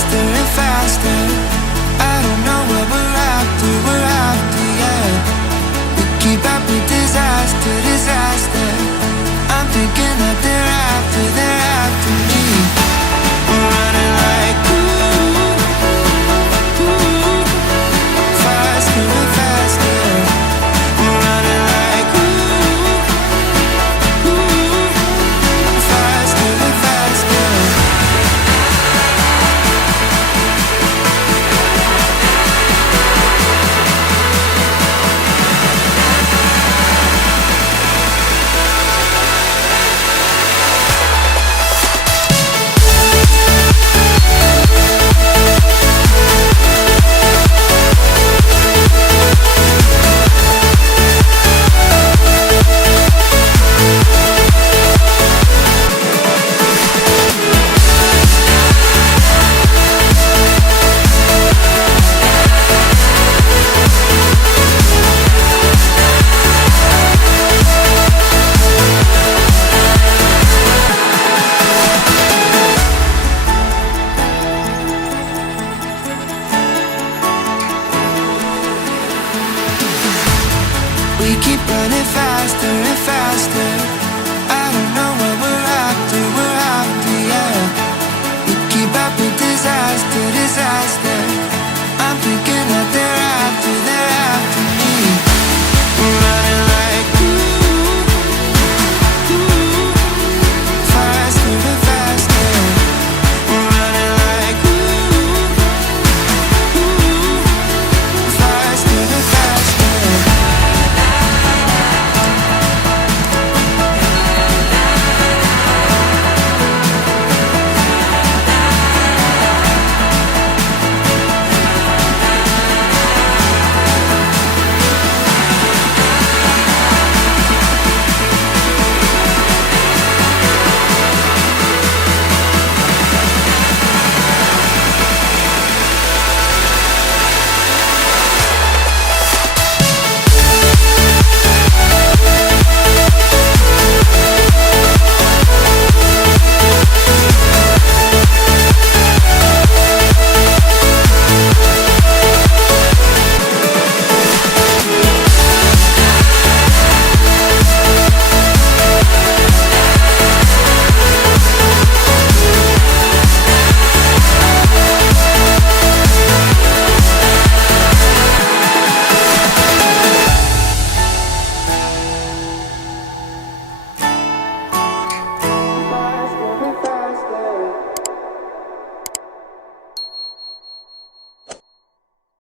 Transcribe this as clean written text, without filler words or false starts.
faster and faster. I don't know what we're after, yeah. We keep up with disaster, disaster. I'm thinking that they're after me. We're running like faster and faster. We're running like faster and faster. We keep running faster and faster. I don't know what we're after, yeah. We keep up with disaster, disaster.